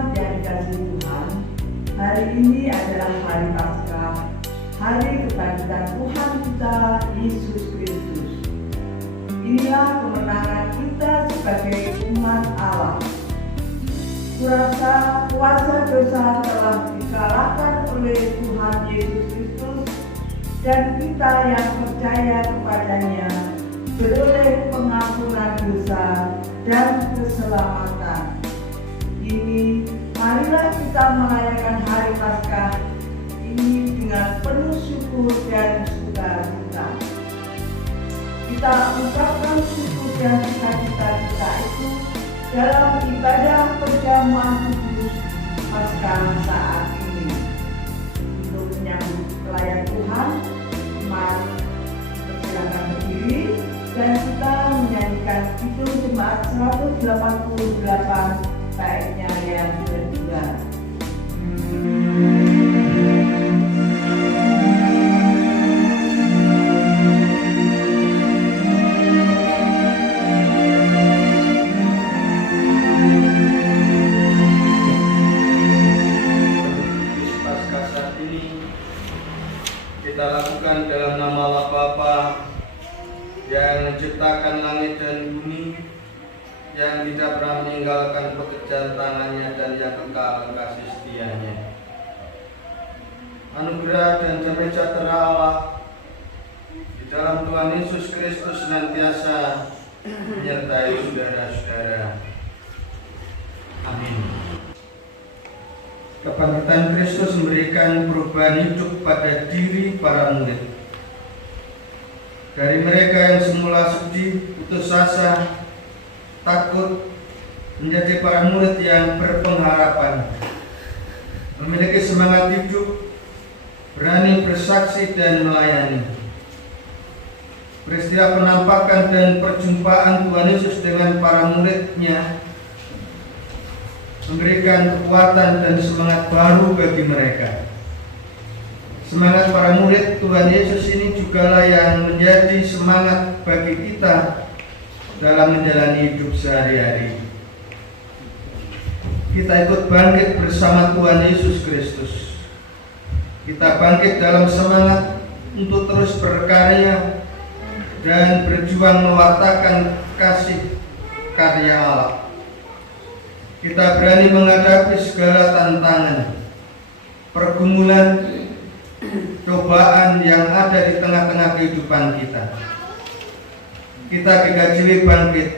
Jemaat yang dikasihi Tuhan, hari ini adalah hari Paskah, hari kebangkitan Tuhan kita Yesus Kristus. Inilah kemenangan kita sebagai umat Allah. Kurasa kuasa dosa telah dikalahkan oleh Tuhan Yesus Kristus, dan kita yang percaya kepadanya beroleh pengampunan dosa dan keselamatan. Ini marilah kita merayakan hari Paskah ini dengan penuh syukur dan sukacita. Kita ungkapkan syukur dan sukacita kita itu dalam ibadah perjamuan kudus Paskah saat ini. Untuk menyambut pelayan Tuhan, mari silakan berdiri dan kita menyanyikan Kidung Jemaat 188 baiknya yang kedua. Paskah saat ini kita lakukan dalam nama Allah Bapa yang menciptakan langit dan bumi, yang tidak pernah meninggalkan pekerjaan tangannya dan yang kekal kasih setianya. Anugerah dan damai sejahtera Allah di dalam Tuhan Yesus Kristus senantiasa menyertai saudara-saudara. Amin. Kebangkitan Kristus memberikan perubahan hidup pada diri para murid. Dari mereka yang semula sedih, putus asa, takut, menjadi para murid yang berpengharapan, memiliki semangat hidup, berani bersaksi dan melayani. Peristiwa penampakan dan perjumpaan Tuhan Yesus dengan para muridnya memberikan kekuatan dan semangat baru bagi mereka. Semangat para murid Tuhan Yesus ini jugalah yang menjadi semangat bagi kita dalam menjalani hidup sehari-hari. Kita ikut bangkit bersama Tuhan Yesus Kristus. Kita bangkit dalam semangat untuk terus berkarya dan berjuang mewartakan kasih karya Allah. Kita berani menghadapi segala tantangan, pergumulan, cobaan yang ada di tengah-tengah kehidupan kita. Kita digajiwi bangkit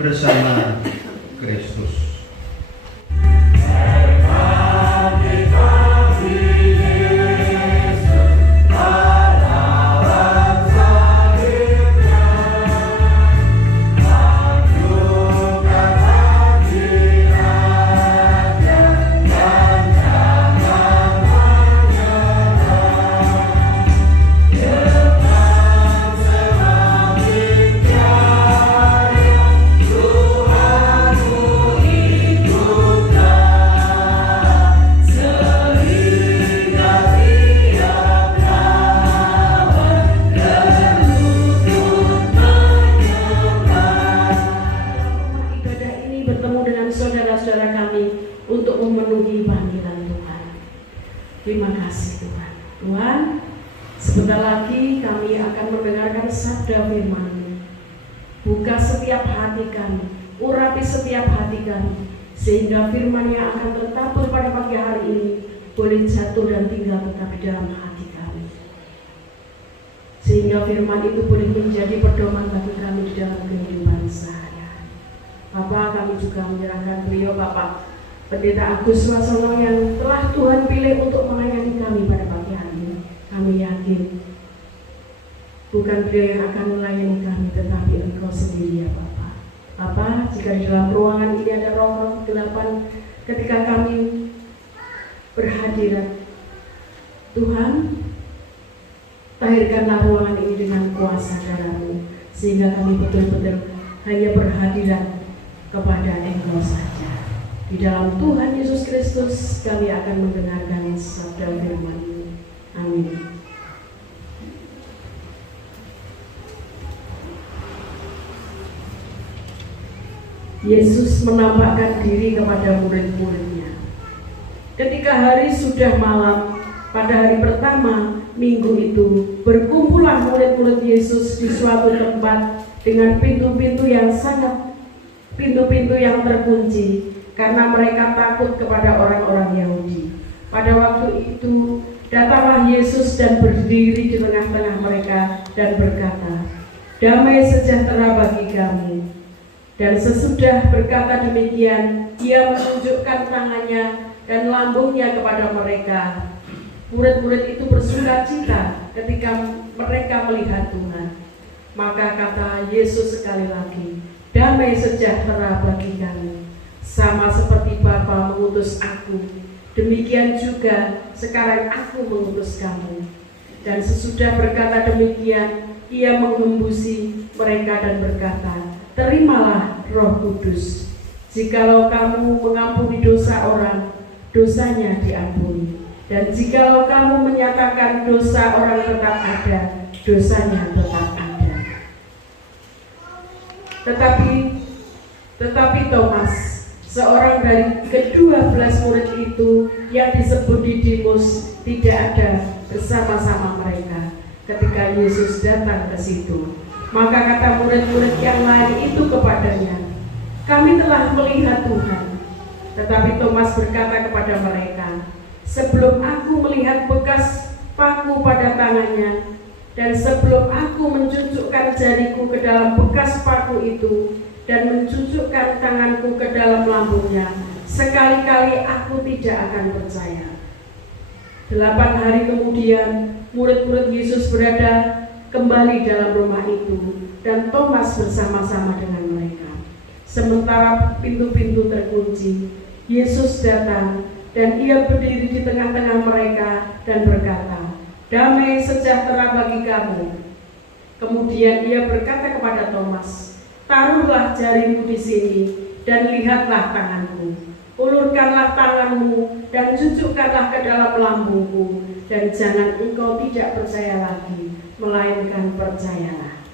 bersama Kristus. Terima kasih Tuhan. Tuhan, sebentar lagi kami akan mendengarkan sabda firman-Mu. Buka setiap hati kami, urapi setiap hati kami, sehingga firman yang akan tertabur pada pagi hari ini boleh jatuh dan tinggal tetap di dalam hati kami. Sehingga firman itu boleh menjadi pedoman bagi kami di dalam kehidupan sehari-hari. Bapak, kami juga menyerahkan beliau Bapak Pendeta Agus Wasono yang telah Tuhan pilih untuk melayani kami pada pagi hari ini. Kami yakin bukan beliau yang akan melayani kami, tetapi Engkau sendiri ya Bapak. Bapak, jika di dalam ruangan ini ada roh-roh kegelapan ketika kami berhadirat, Tuhan, tahirkanlah ruangan ini dengan kuasa darah-Mu, sehingga kami betul-betul hanya berhadirat kepada Engkau saja. Di dalam Tuhan Yesus Kristus kami akan mendengarkan sabda firman-Mu. Amin. Yesus menampakkan diri kepada murid-muridnya. Ketika hari sudah malam, pada hari pertama minggu itu, berkumpullah murid-murid Yesus di suatu tempat dengan pintu-pintu yang terkunci, karena mereka takut kepada orang-orang Yahudi. Pada waktu itu, datanglah Yesus dan berdiri di tengah-tengah mereka dan berkata, "Damai sejahtera bagi kamu." Dan sesudah berkata demikian, ia menunjukkan tangannya dan lambungnya kepada mereka. Murid-murid itu bersukacita ketika mereka melihat Tuhan. Maka kata Yesus sekali lagi, "Damai sejahtera bagi kamu. Sama seperti Bapa mengutus aku, demikian juga sekarang aku mengutus kamu." Dan sesudah berkata demikian, ia menghembusi mereka dan berkata, "Terimalah Roh Kudus. Jikalau kamu mengampuni dosa orang, dosanya diampuni. Dan jikalau kamu menyatakan dosa orang tetap ada, dosanya tetap ada." Tetapi Thomas, seorang dari ke-12 murid itu yang disebut Didimus, tidak ada bersama-sama mereka ketika Yesus datang ke situ. Maka kata murid-murid yang lain itu kepadanya, "Kami telah melihat Tuhan." Tetapi Thomas berkata kepada mereka, "Sebelum aku melihat bekas paku pada tangannya, dan sebelum aku mencucukkan jariku ke dalam bekas paku itu, dan mencucukkan tanganku ke dalam lambungnya, sekali-kali aku tidak akan percaya." 8 hari kemudian, murid-murid Yesus berada kembali dalam rumah itu, dan Thomas bersama-sama dengan mereka. Sementara pintu-pintu terkunci, Yesus datang dan ia berdiri di tengah-tengah mereka dan berkata, "Damai sejahtera bagi kamu." Kemudian ia berkata kepada Thomas, "Taruhlah jarimu di sini dan lihatlah tanganku. Ulurkanlah tanganmu dan cucukkanlah ke dalam lambungku, dan jangan engkau tidak percaya lagi, melainkan percayalah."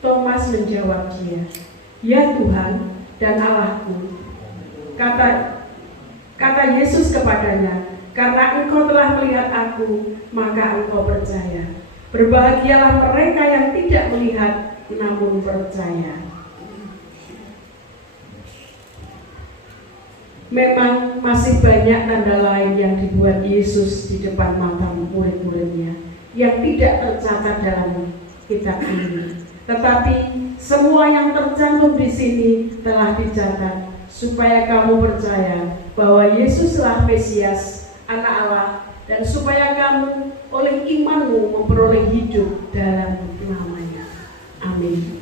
Thomas menjawab dia, "Ya Tuhan dan Allahku." Kata Yesus kepadanya, "Karena engkau telah melihat aku, maka engkau percaya. Berbahagialah mereka yang tidak melihat namun percaya." Memang masih banyak tanda lain yang dibuat Yesus di depan mata murid-muridnya yang tidak tercatat dalam kitab ini. Tetapi semua yang tercantum di sini telah dicatat supaya kamu percaya bahwa Yesuslah Mesias, Anak Allah, dan supaya kamu oleh imanmu memperoleh hidup dalam nama-Nya. Amin.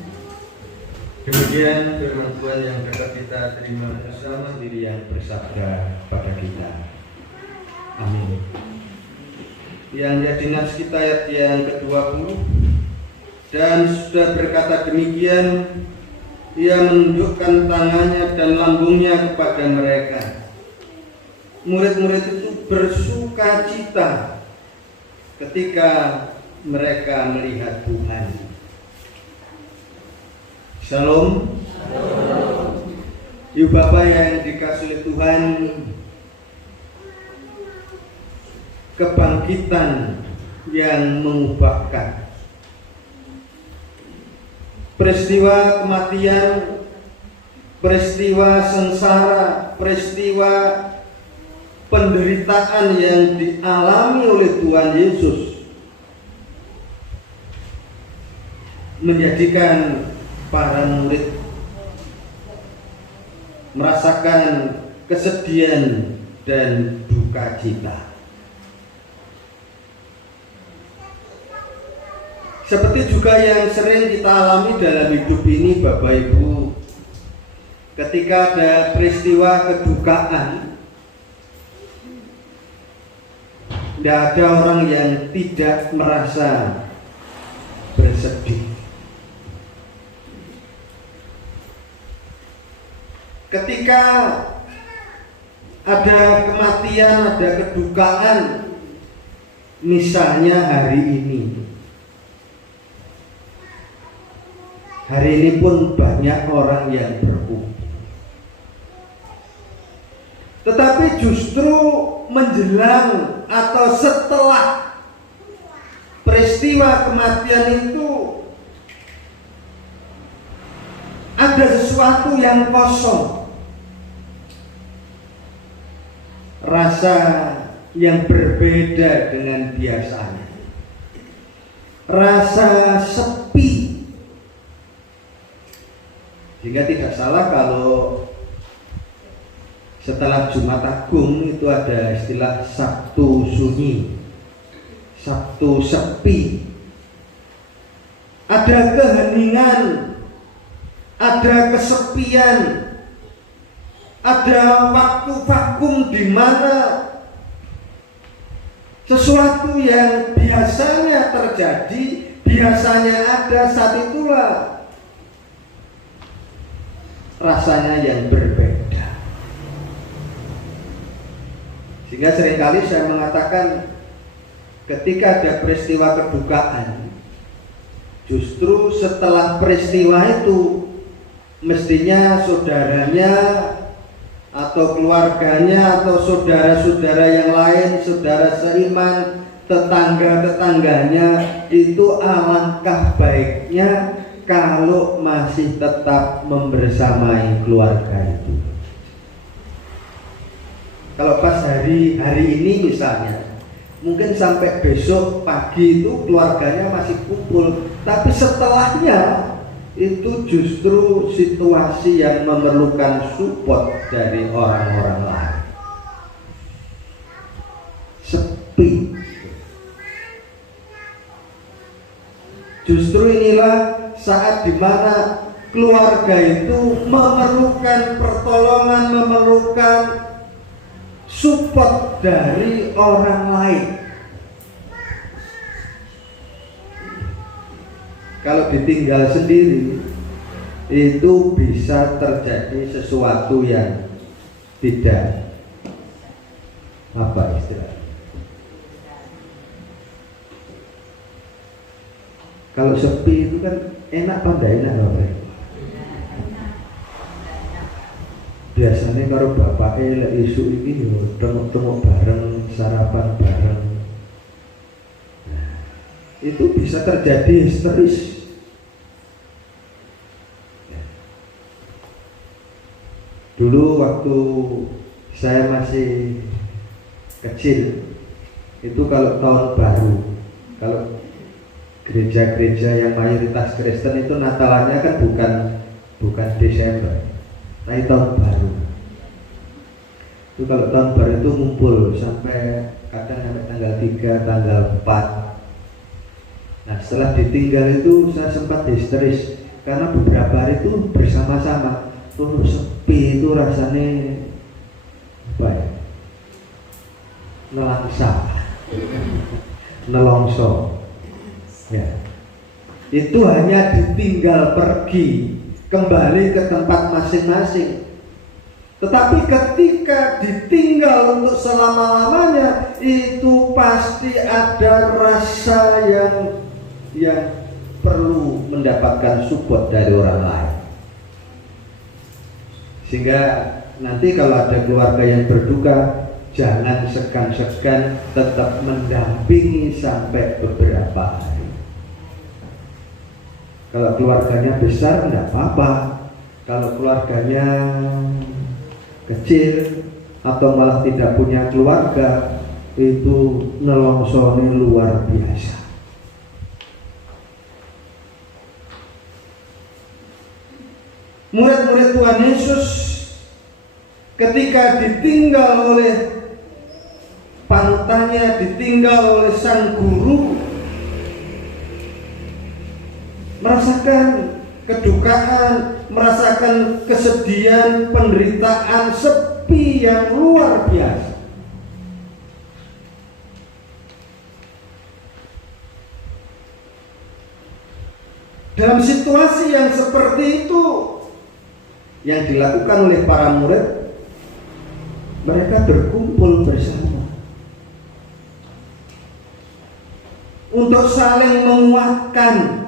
Demikian firman Tuhan yang dapat kita terima bersama, diri yang bersabda pada kita. Amin. Yang jadi nats kita ayat yang ke-20. Dan sudah berkata demikian, ia menunjukkan tangannya dan lambungnya kepada mereka. Murid-murid itu bersukacita ketika mereka melihat Tuhan. Shalom. Ibu Bapak yang dikasihi oleh Tuhan, kebangkitan yang mengubahkan, peristiwa kematian, peristiwa sengsara, peristiwa penderitaan yang dialami oleh Tuhan Yesus menjadikan para murid merasakan kesedihan dan duka cita. Seperti juga yang sering kita alami dalam hidup ini, Bapak Ibu, ketika ada peristiwa kedukaan, tidak ada orang yang tidak merasa bersedih. Ketika ada kematian, ada kedukaan, misalnya hari ini pun banyak orang yang berkumpul. Tetapi justru menjelang atau setelah peristiwa kematian itu ada sesuatu yang kosong, rasa yang berbeda dengan biasanya, rasa sepi. Sehingga tidak salah kalau setelah Jumat Agung itu ada istilah Sabtu Sunyi, Sabtu sepi. Ada keheningan, ada kesepian, ada waktu vakum di mana sesuatu yang biasanya terjadi, biasanya ada, saat itulah rasanya yang berbeda. Sehingga seringkali saya mengatakan ketika ada peristiwa kedukaan, justru setelah peristiwa itu mestinya saudaranya atau keluarganya atau saudara-saudara yang lain, saudara seiman, tetangga-tetangganya itu alangkah baiknya kalau masih tetap membersamai keluarga itu. Kalau pas hari ini misalnya, mungkin sampai besok pagi itu keluarganya masih kumpul, tapi setelahnya itu justru situasi yang memerlukan support dari orang-orang lain. Sepi. Justru inilah saat dimana keluarga itu memerlukan pertolongan, memerlukan support dari orang lain. Kalau ditinggal sendiri itu bisa terjadi sesuatu yang tidak apa istilahnya. Kalau sepi itu kan enak pandai enak apa? Biasanya kalau bapaknya isu ini tengok-tengok bareng, sarapan bareng. Nah, itu bisa terjadi histeris. Dulu waktu saya masih kecil, itu kalau tahun baru, kalau gereja-gereja yang mayoritas Kristen itu Natalannya kan bukan Desember, tapi tahun baru. Itu kalau tahun baru itu ngumpul sampai kadang sampai tanggal 3, tanggal 4. Nah setelah ditinggal itu saya sempat histeris karena beberapa hari itu bersama-sama tuh sepi, itu rasanya apa ya? Nelongso. Ya. Itu hanya ditinggal pergi kembali ke tempat masing-masing. Tetapi ketika ditinggal untuk selama-lamanya, itu pasti ada rasa yang perlu mendapatkan support dari orang lain. Sehingga nanti kalau ada keluarga yang berduka, jangan segan-segan, tetap mendampingi sampai beberapa hari. Kalau keluarganya besar enggak apa-apa. Kalau keluarganya kecil atau malah tidak punya keluarga, itu nelongsone luar biasa. Murid-murid Tuhan Yesus ketika ditinggal oleh panutannya, ditinggal oleh sang guru, merasakan kedukaan, merasakan kesedihan, penderitaan, sepi yang luar biasa. Dalam situasi yang seperti itu, yang dilakukan oleh para murid, mereka berkumpul bersama untuk saling menguatkan.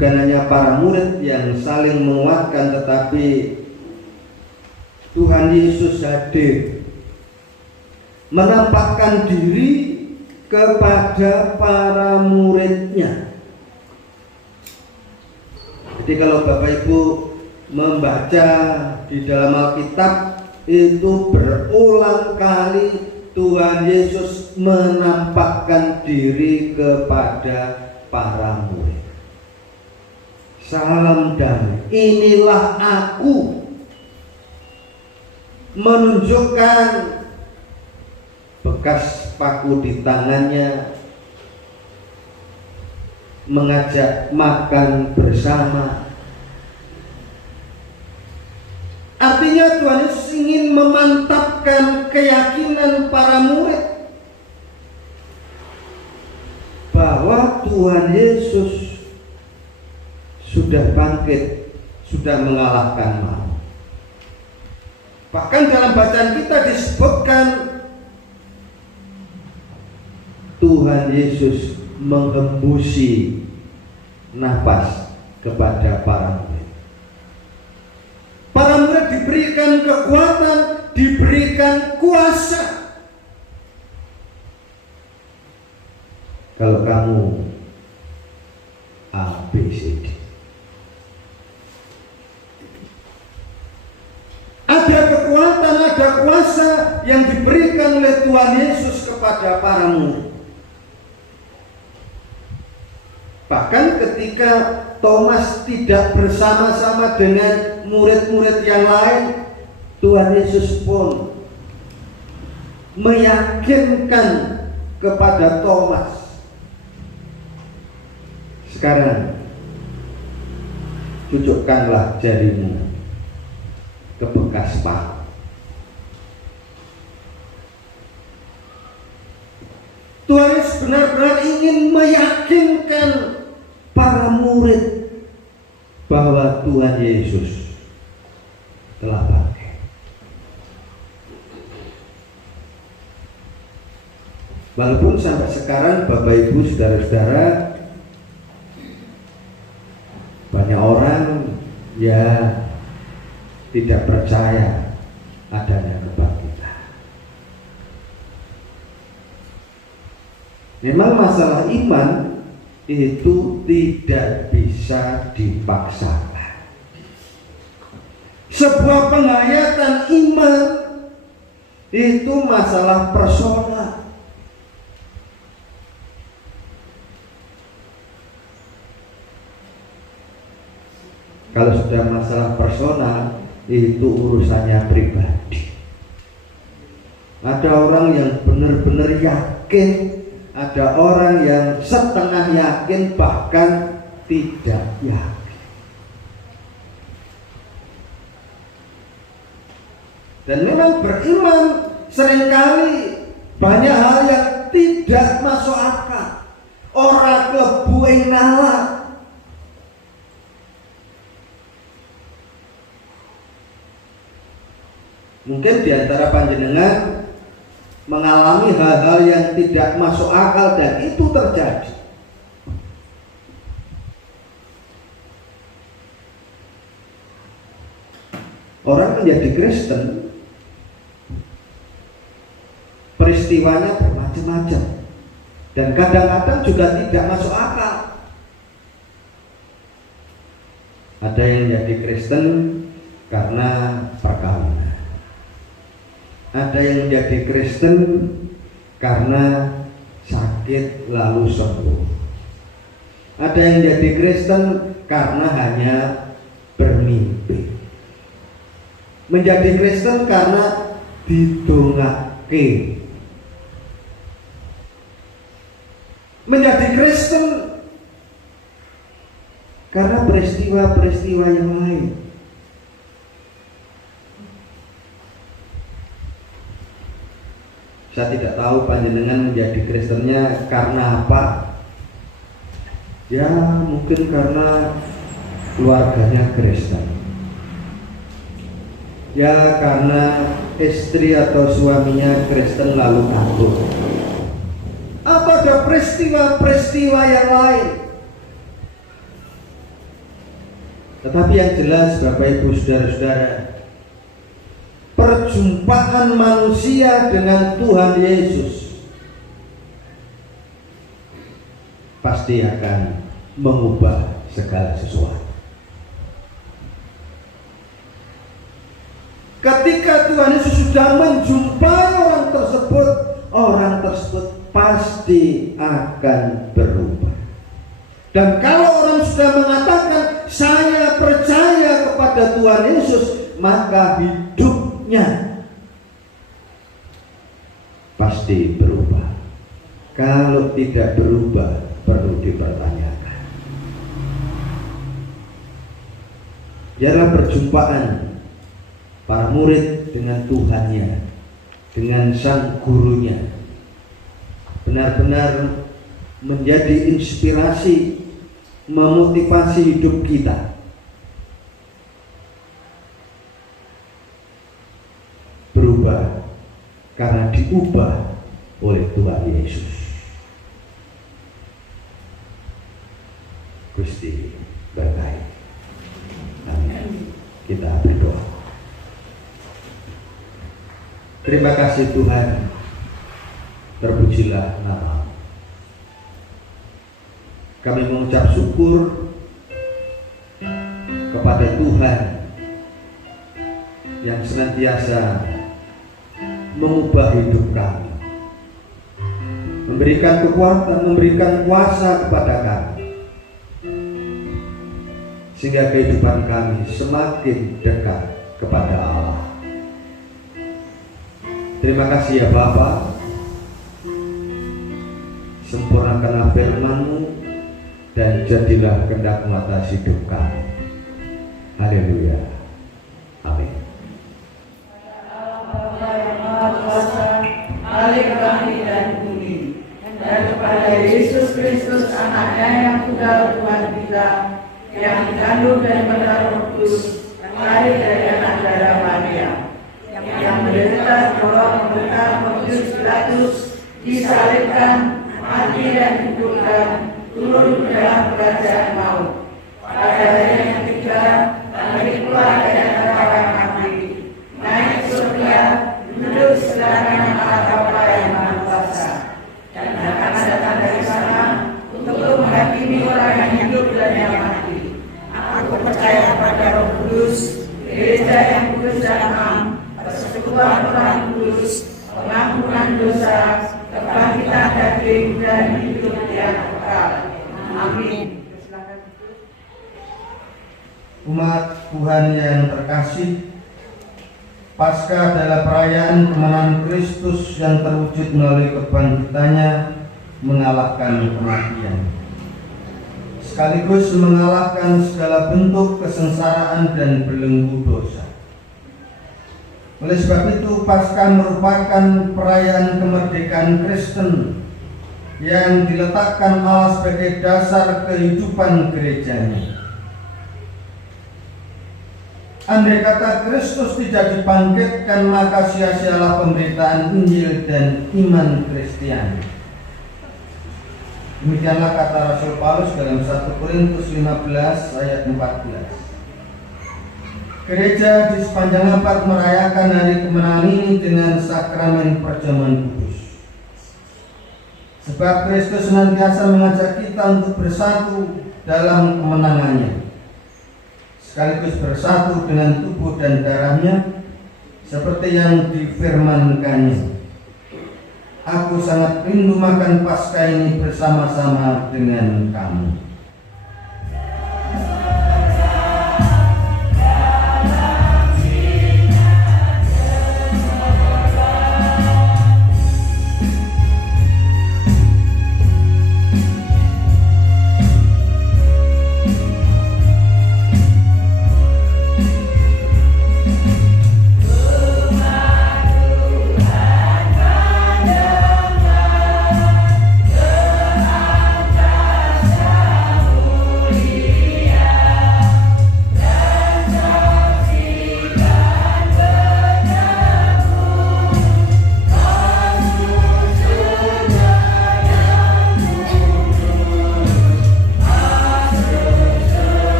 bukan hanya para murid yang saling menguatkan, tetapi Tuhan Yesus hadir menampakkan diri kepada para muridnya. Jadi kalau Bapak Ibu membaca di dalam Alkitab, itu berulang kali Tuhan Yesus menampakkan diri kepada para murid. Salam damai, inilah aku. Menunjukkan bekas paku di tangannya, mengajak makan bersama. Artinya Tuhan Yesus ingin memantapkan keyakinan para murid bahwa Tuhan Yesus sudah bangkit, sudah mengalahkan maut. Bahkan dalam bacaan kita disebutkan Tuhan Yesus mengembusi nafas kepada para murid. Para murid diberikan kekuatan, diberikan kuasa. Kalau kamu ABCD, ada kekuatan, ada kuasa yang diberikan oleh Tuhan Yesus kepada para murid. Bahkan ketika Thomas tidak bersama-sama dengan murid-murid yang lain, Tuhan Yesus pun meyakinkan kepada Thomas, sekarang cucukkanlah jarimu ke bekas paku. Tuhan Yesus benar-benar ingin meyakinkan para murid bahwa Tuhan Yesus telah bangkit. Walaupun sampai sekarang Bapak Ibu Saudara-saudara, banyak orang ya tidak percaya adanya kebangkitan. Memang masalah iman itu tidak bisa dipaksakan. Sebuah penghayatan iman itu masalah personal. Kalau sudah masalah personal, itu urusannya pribadi. Ada orang yang benar-benar yakin, ada orang yang setengah yakin, bahkan tidak yakin. Dan memang beriman seringkali banyak hal yang tidak masuk akal. Ora klebu ing nalar. Mungkin di antara panjenengan mengalami hal-hal yang tidak masuk akal dan itu terjadi. Orang menjadi Kristen, peristiwanya bermacam-macam dan kadang-kadang juga tidak masuk akal. Ada yang menjadi Kristen karena perkawinan. Ada yang menjadi Kristen karena sakit lalu sembuh. Ada yang menjadi Kristen karena hanya bermimpi. Menjadi Kristen karena didongake. Menjadi Kristen karena peristiwa-peristiwa yang lain. Saya tidak tahu panjenengan menjadi Kristennya karena apa. Ya mungkin karena keluarganya Kristen. Ya karena istri atau suaminya Kristen lalu takut. Atau ada peristiwa-peristiwa yang lain. Tetapi yang jelas Bapak Ibu Saudara-saudara, perjumpaan manusia dengan Tuhan Yesus pasti akan mengubah segala sesuatu. Ketika Tuhan Yesus sudah menjumpai orang tersebut pasti akan berubah. Dan kalau orang sudah mengatakan saya percaya kepada Tuhan Yesus, maka hidupnya pasti berubah. Kalau tidak berubah, perlu dipertanyakan. Biarlah perjumpaan para murid dengan Tuhannya, dengan sang gurunya, benar-benar menjadi inspirasi, memotivasi hidup kita. Berubah karena diubah oleh Tuhan Yesus. Gusti berkait. Amin. Kita berdoa. Terima kasih Tuhan, terpujilah nama. Kami mengucap syukur kepada Tuhan yang senantiasa mengubah hidup kami, memberikan kekuatan, memberikan kuasa kepada kami, sehingga kehidupan kami semakin dekat kepada Allah. Terima kasih ya Bapa, sempurnakanlah firman-Mu dan jadilah kehendak-Mu atas hidup kami. Haleluya. Amin. Halik langit dan bumi, dan kepada Yesus Kristus anaknya yang tunggal Tuhan kita, yang dikandung dan Roh Kudus, lahir dari anak darah Maria, yang menderita bawah pemerintahan Pontius Pilatus, disalibkan, mati dan dikuburkan, turun ke dalam kerajaan maut. Pada hari yang ketiga, bangkit keluar dari antara orang mati, naik surga, duduk sebelah kanan Allah Bapa yang Maha Kuasa, dan akan datang dari sana untuk menghakimi orang yang hidup dan yang mati. Aku percaya pada Roh Kudus, gereja yang kudus dan am, persekutuan orang kudus, pengampunan dosa, kebangkitan daging dan hidup yang kekal. Amin. Umat Tuhan yang terkasih, Paskah adalah perayaan kemenangan Kristus yang terwujud melalui kebangkitannya mengalahkan kematian, sekaligus mengalahkan segala bentuk kesengsaraan dan belenggu dosa. Oleh sebab itu, Paskah merupakan perayaan kemerdekaan Kristen yang diletakkan Allah sebagai dasar kehidupan gerejanya. Andai kata Kristus tidak dibangkitkan, maka sia-sialah pemberitaan Injil dan iman Kristiani. Demikianlah kata Rasul Paulus dalam 1 Korintus 15 ayat 14. Gereja di sepanjang abad merayakan hari kemenangan ini dengan sakramen perjamuan kudus. Sebab Kristus senantiasa mengajak kita untuk bersatu dalam kemenangannya, sekaligus bersatu dengan tubuh dan darahnya, seperti yang difirmankannya. Aku sangat rindu makan Paskah ini bersama-sama dengan kamu. Angkasa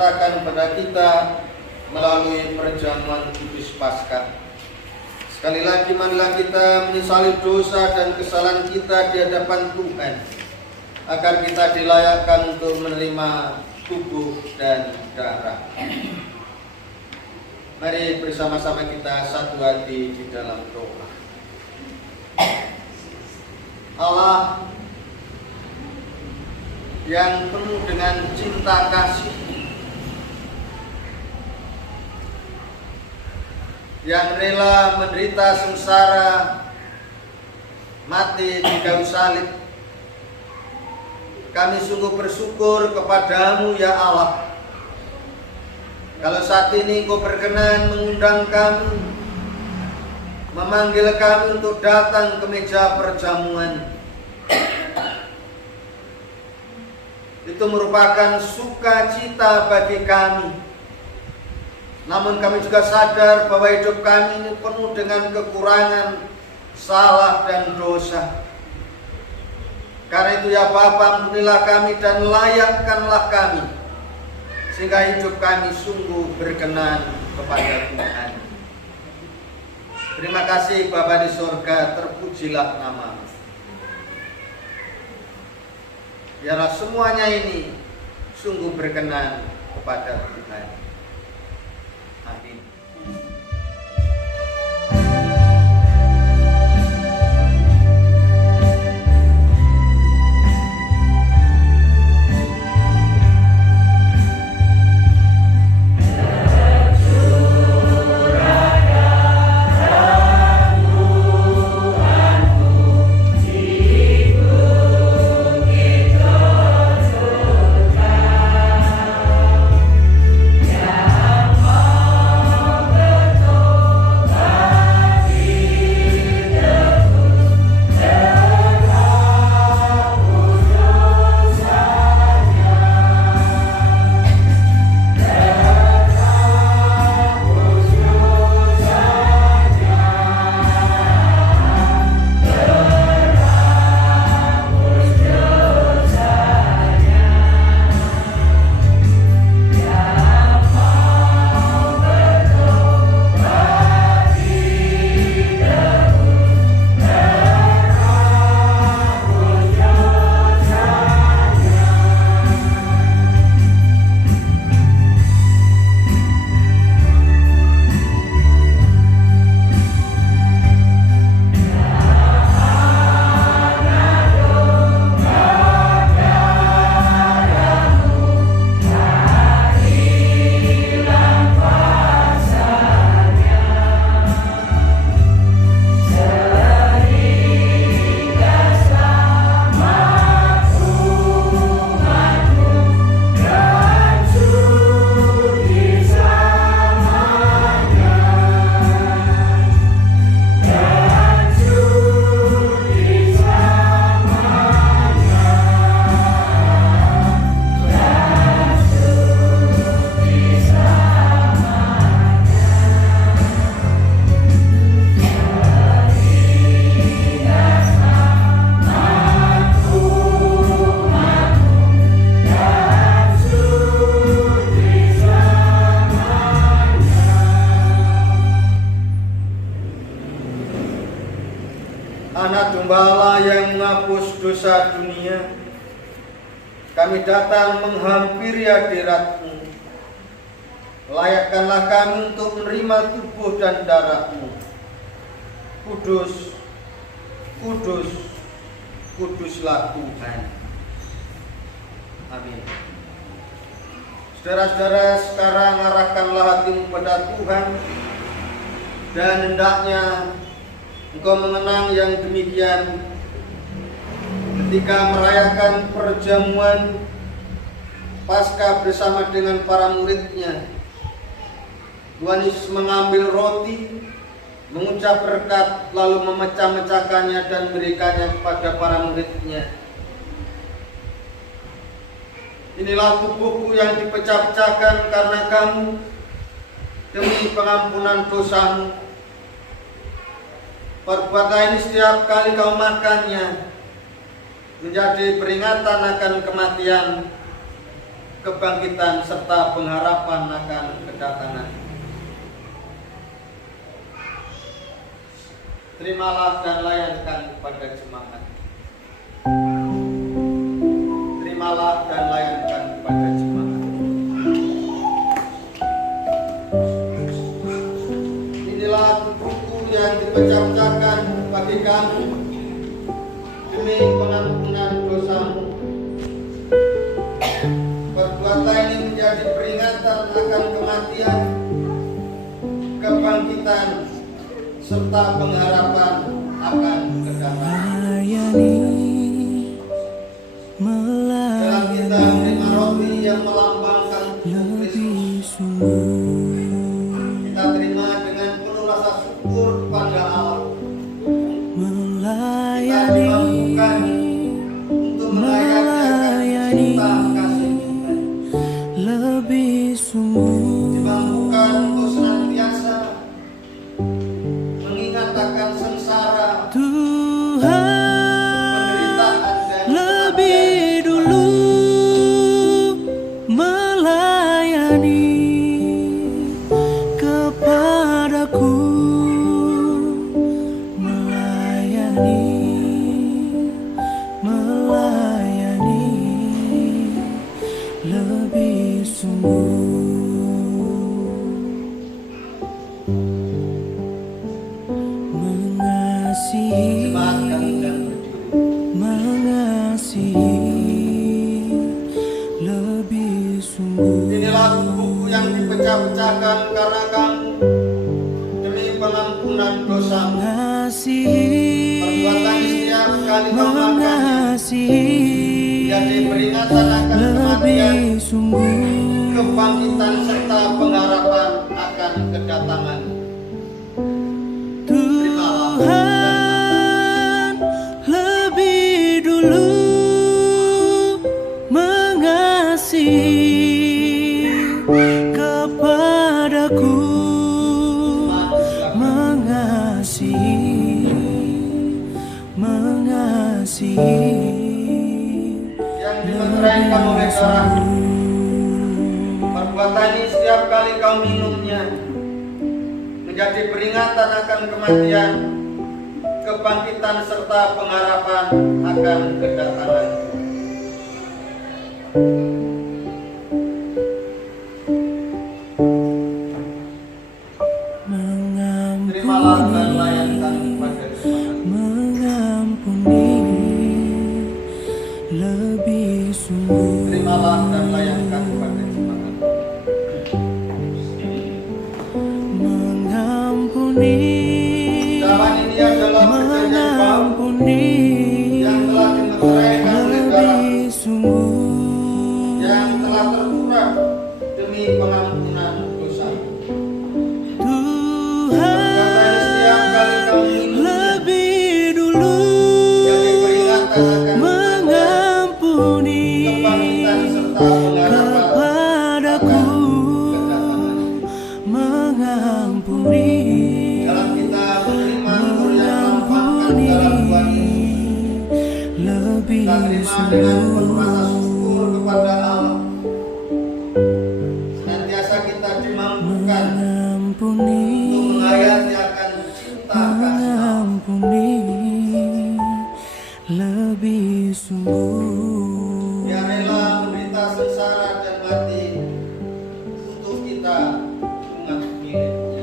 nyatakan pada kita melalui perjamuan kudus Paskah. Sekali lagi marilah kita menyesali dosa dan kesalahan kita di hadapan Tuhan, agar kita dilayakkan untuk menerima tubuh dan darah. Mari bersama-sama kita satu hati di dalam doa. Allah yang penuh dengan cinta kasih, yang rela menderita sengsara, mati di kayu salib, kami sungguh bersyukur kepadamu ya Allah. Kalau saat ini Engkau berkenan mengundang kami, memanggil kami untuk datang ke meja perjamuan, itu merupakan sukacita bagi kami. Namun kami juga sadar bahwa hidup kami ini penuh dengan kekurangan, salah dan dosa. Karena itu ya Bapa, ampunilah kami dan layakkanlah kami, sehingga hidup kami sungguh berkenan kepada Tuhan. Terima kasih Bapa di surga, terpujilah nama-Mu. Biarlah semuanya ini sungguh berkenan kepada Tuhan. Amin. Anak Gembala yang menghapus dosa dunia, kami datang menghampiri hadirat-Mu. Layakkanlah kami untuk menerima tubuh dan darah-Mu. Kudus, kudus, kuduslah Tuhan. Amin. Saudara-saudara, sekarang arahkanlah hatimu pada Tuhan, dan hendaknya engkau mengenang yang demikian ketika merayakan perjamuan Paskah bersama dengan para muridnya. Tuhan Yesus mengambil roti, mengucap berkat, lalu memecah-mecahkannya dan memberikannya kepada para muridnya. Inilah tubuhku yang dipecah-pecahkan karena kamu, demi pengampunan dosamu. Perbuatlah ini setiap kali kau makannya, menjadi peringatan akan kematian kebangkitan serta pengharapan akan kedatangan. Terimalah dan layankan kepada jemaat. Terimalah dan layankan kepada jemaat. Inilah buku yang dipecah-pecahkan bagi kamu demi pengampunan dosamu. Perbuatan ini menjadi peringatan akan kematian, kebangkitan, serta pengharapan akan kedatangan. Dalam kita menerima roti yang melambangkan Kristus, kita terima dengan penuh rasa syukur kepada Allah. Kita dimampukan untuk melayani cinta kasih Tuhan. Dimampukan untuk senantiasa mengingat akan sengsara, penderitaan dan lebih dulu melayani kepadaku, melayani lebih sungguh. Inilah buku yang dipecah-pecahkan karena kamu demi pengampunan dosamu. Perbuatan setiap kali kau melakukannya jadi peringatan akan kematian, kebangkitan serta pengharapan akan kedatangan. Tuhan lebih dulu mengasihi kepadaku, mengasihi yang dimeteraikan oleh darah. Perbuatan ini setiap kali kau minumnya menjadi peringatan akan kematian, kebangkitan serta pengharapan akan kedatangan. Terimalah dan layankan kepada jemaat. mengampuni lebih sungguh. Terimalah dan layankan kepada jemaat. Mengampuni, Zaman ini adalah perjanjian baru mengampuni yang telah dimeteraikan oleh darah, lebih sungguh. yang telah tercurah demi pengampunan dosa. Perbuatan setiap kali kau minum Lebih dulu jadi peringatan akan mengampuni kebangkitan serta pengharapan kepadaku, akan kedatangan. mengampuni, Dalam kita menerima nur yang melampangkan dalam Tuhan Yesus, lebih kita terima dengan penuh rasa syukur kepada Allah. Senantiasa kita dimampukan mengampuni, untuk menghayati akan cinta kasih Allah. mengampuni lebih sungguh. Dia rela menderita sengsara dan mati untuk kita umat miliknya.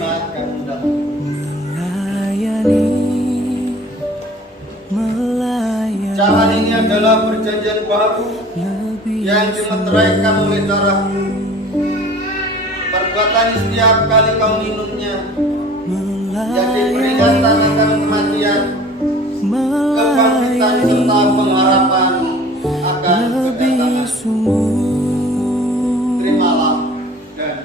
Maafkan undang. Melayani Zaman ini adalah perjanjian baru lebih yang dimeteraikan oleh darahku. Perbuatan ini setiap kali kau minumnya jadi peringatan akan kematian, kebangkitan serta pengharapan akan lebih kedatangan. sungguh. Terimalah dan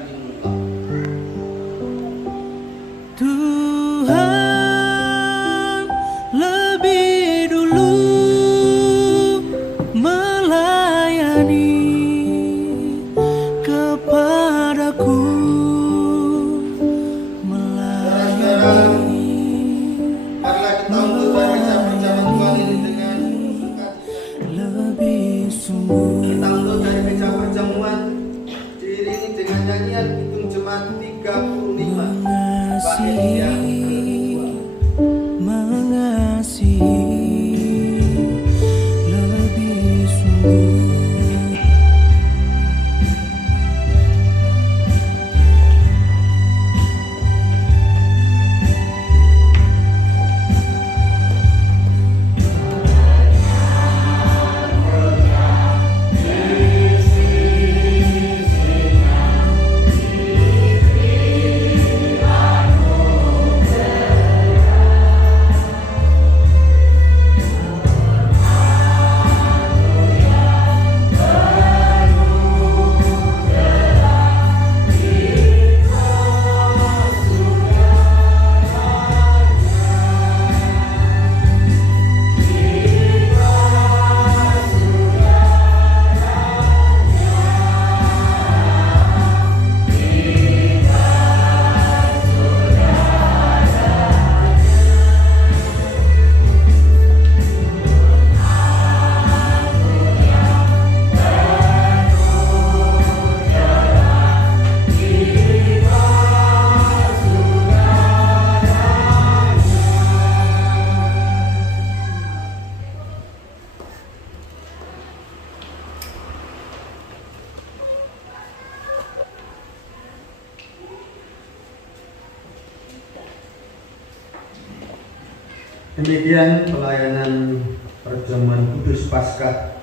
Demikian pelayanan perjamuan kudus Paskah.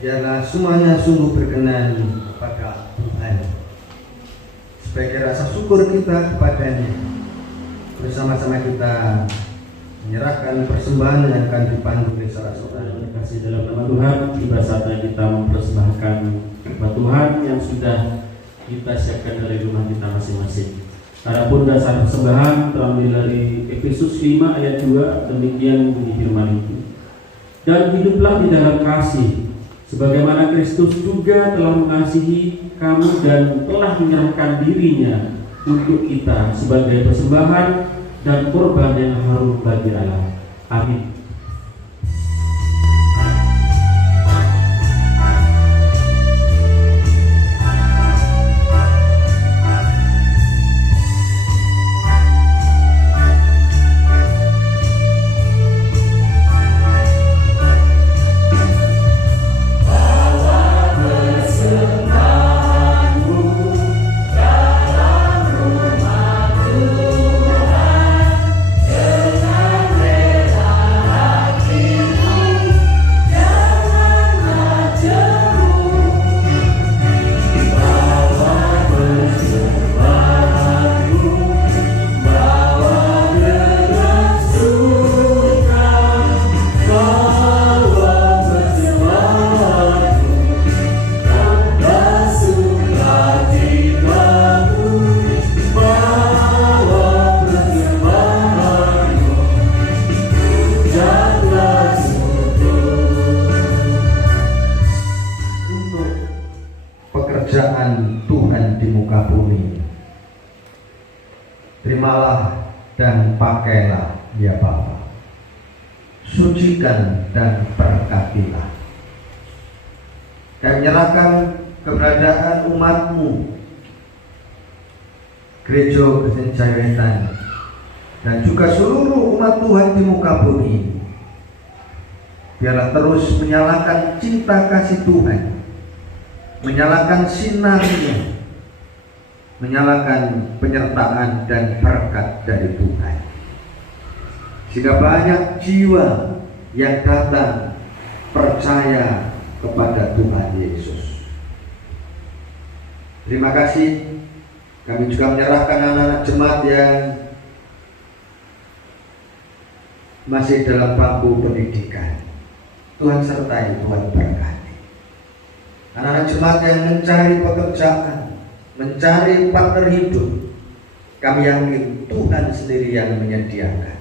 Biarlah semuanya sungguh berkenan kepada Tuhan. Sebagai rasa syukur kita kepadanya, bersama-sama kita menyerahkan persembahan yang akan dipandu oleh saudara-saudara. Terima kasih dalam nama Tuhan. Tiba saatnya kita mempersembahkan kepada Tuhan yang sudah kita siapkan dari rumah kita masing-masing. Adapun dasar persembahan terambil dari Efesus 5 ayat 2, demikian bunyi firman itu. Dan hiduplah di dalam kasih, sebagaimana Kristus juga telah mengasihi kamu dan telah menyerahkan dirinya untuk kita sebagai persembahan dan korban yang harum bagi Allah. Amin. Pekerjaan Tuhan di muka bumi, terimalah dan pakailah ya Bapa, sucikan dan berkatilah, dan menyerahkan keberadaan umatmu, Gereja Kristen Jawetan, dan juga seluruh umat Tuhan di muka bumi. Biarlah terus menyalakan cinta kasih Tuhan, menyalakan sinarnya, menyalakan penyertaan dan berkat dari Tuhan, sehingga banyak jiwa yang datang percaya kepada Tuhan Yesus. Terima kasih. Kami juga menyerahkan anak-anak jemaat yang masih dalam bangku pendidikan. Tuhan sertai, Tuhan berkati. Anak-anak jemaat yang mencari pekerjaan, mencari partner hidup, kami yakin Tuhan sendiri yang menyediakan.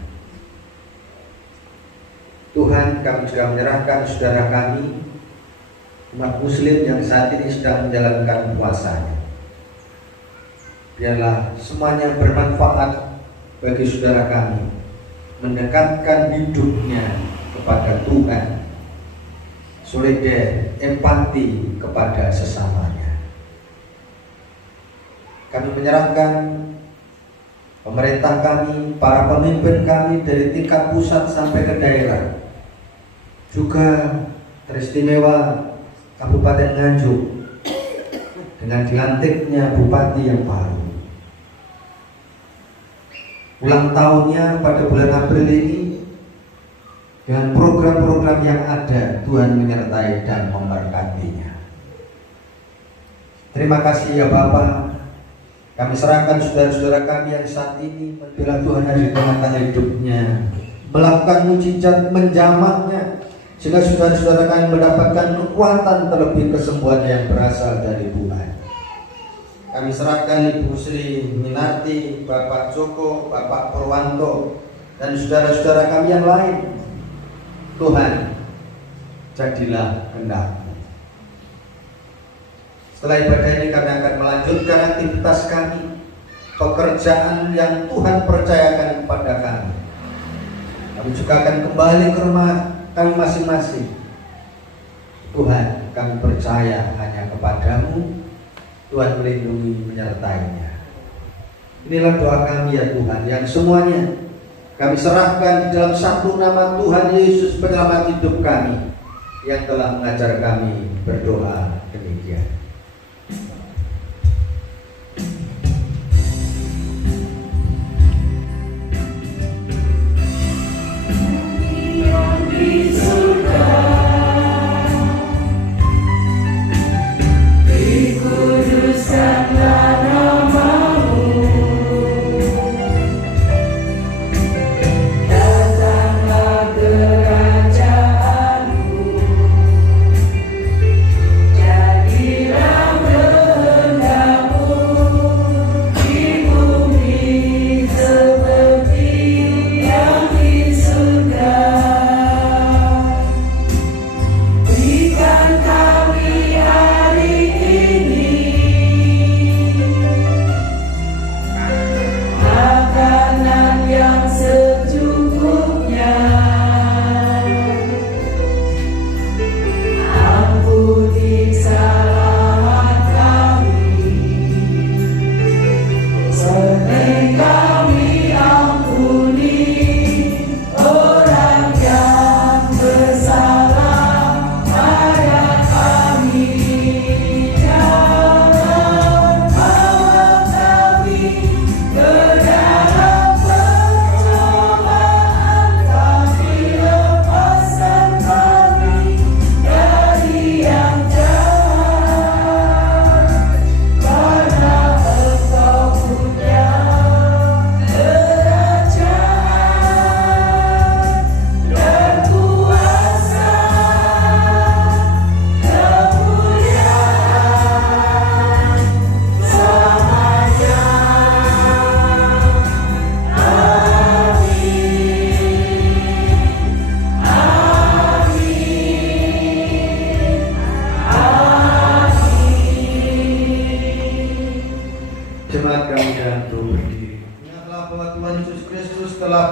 Tuhan, kami juga menyerahkan saudara kami, umat muslim yang saat ini sedang menjalankan puasanya. Biarlah semuanya bermanfaat bagi saudara kami, mendekatkan hidupnya kepada Tuhan, solider, empati kepada sesamanya. Kami menyerahkan pemerintah kami, para pemimpin kami dari tingkat pusat sampai ke daerah, juga teristimewa Kabupaten Nganjuk dengan dilantiknya bupati yang baru. Ulang tahunnya pada bulan April ini, dengan program-program yang ada, Tuhan menyertai dan memberkatinya. Terima kasih ya Bapa. Kami serahkan saudara-saudara kami yang saat ini membela Tuhan di tengah-tengah hidupnya, melakukan mujizat, menjamaknya, sehingga saudara-saudara kami mendapatkan kekuatan terlebih kesembuhan yang berasal dari Tuhan. Kami serahkan Ibu Sri Minati, Bapak Joko, Bapak Purwanto, dan saudara-saudara kami yang lain. Tuhan, jadilah kehendak-Mu. Setelah ibadah ini kami akan melanjutkan aktivitas kami, pekerjaan yang Tuhan percayakan kepada kami. Kami juga akan kembali ke rumah kami masing-masing. Tuhan, kami percaya hanya kepada-Mu. Tuhan melindungi, menyertainya. Inilah doa kami ya Tuhan, yang semuanya kami serahkan di dalam satu nama Tuhan Yesus penyelamat hidup kami, yang telah mengajar kami berdoa demikian.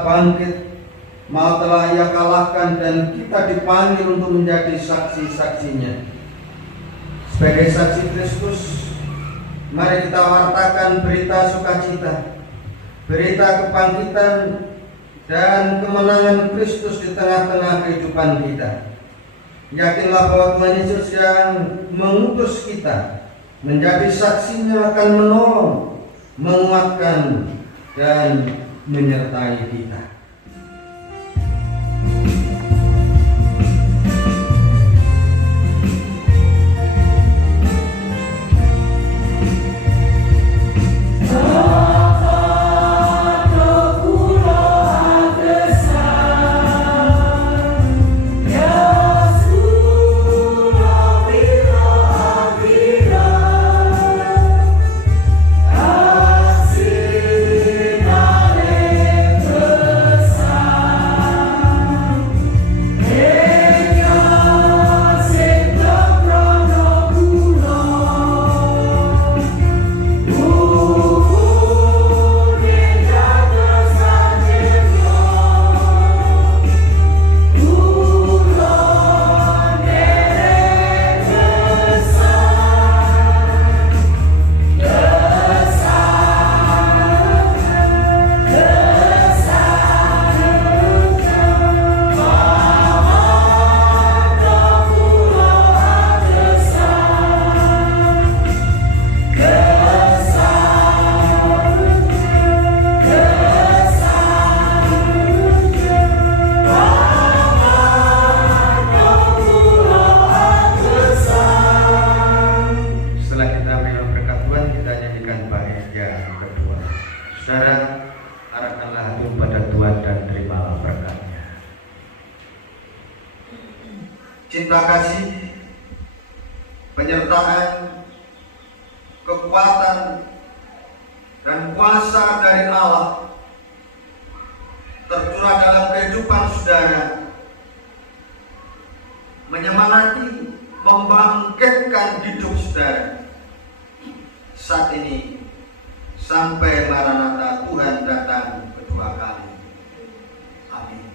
bangkit, maut telah Ia kalahkan, dan kita dipanggil untuk menjadi saksi-saksinya. Sebagai saksi Kristus, mari kita wartakan berita sukacita, berita kebangkitan dan kemenangan Kristus di tengah-tengah kehidupan kita. Yakinlah bahwa Tuhan Yesus yang mengutus kita menjadi saksinya akan menolong, menguatkan, dan menyertai kita. Cinta kasih, penyertaan, kekuatan, dan kuasa dari Allah tercurah dalam kehidupan saudara, menyemangati, membangkitkan hidup saudara saat ini sampai Maranatha Tuhan datang kedua kali. Amin.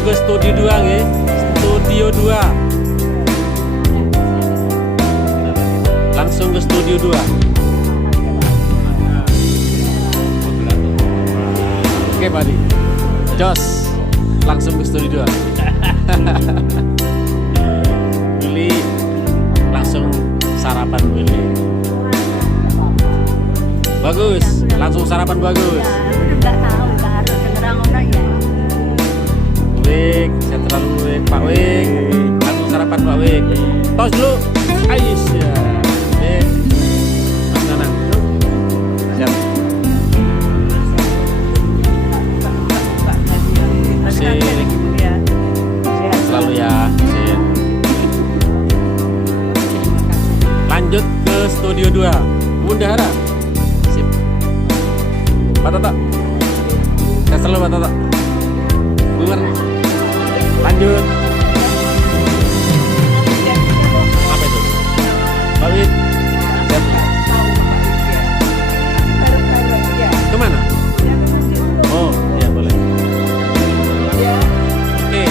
Ke studio 2 nggih. Studio 2. Langsung ke studio 2. Oke, Pak Di. Jos. Langsung ke studio 2. Willy langsung sarapan Willy. Bagus, langsung sarapan bagus. Enggak tahu, baru dengar ngomong ya. Wik, saya terlalu Wik, Pak Wik. Langsung sarapan Pak Wik. Tos dulu. Aisyah. Wik. Mas Nanang. Siap. Studio 2 Bundara. Sip. Pak Toto. Saya selalu Pak Toto. Bukan. Lanjut. Apa itu? Pak Wid. Siap. Kemana? Oh, iya boleh. Oke.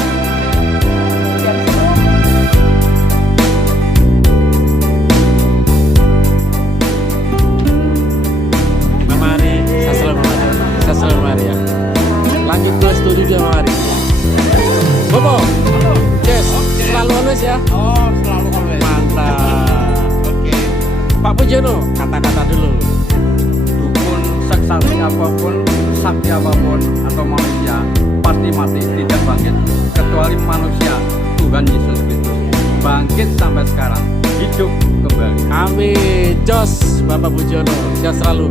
Mama Ari, saya selalu Mama Ari ya. Lanjut ke studio dia Mama Ari. Bobo, yes, selalu always ya. Oh, selalu always. Mantap. Oke. Pak Pujono, kata-kata dulu. Dukun sakti apapun, sakti apapun atau manusia pasti mati tidak bangkit kecuali manusia Tuhan Yesus Kristus bangkit sampai sekarang hidup kembali. Amin. Jos, Bapak Pujono, sehat selalu.